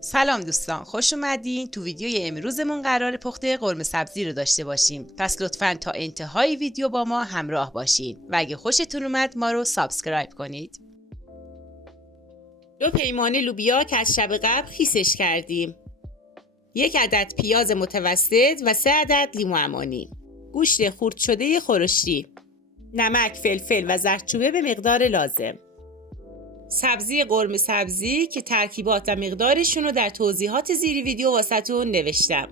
سلام دوستان، خوش اومدین. تو ویدیوی امروزمون قرار پخته قرمه سبزی رو داشته باشیم، پس لطفاً تا انتهای ویدیو با ما همراه باشین و اگه خوشتون اومد ما رو سابسکرایب کنید. 2 پیمانه لوبیا که از شب قبل خیسش کردیم، 1 عدد پیاز متوسط و 3 عدد لیمو عمانی، گوشت خرد شده خورشتی، نمک، فلفل و زردچوبه به مقدار لازم. سبزی قرمه سبزی که ترکیبات و مقدارشون رو در توضیحات زیر ویدیو واسهتون نوشتم.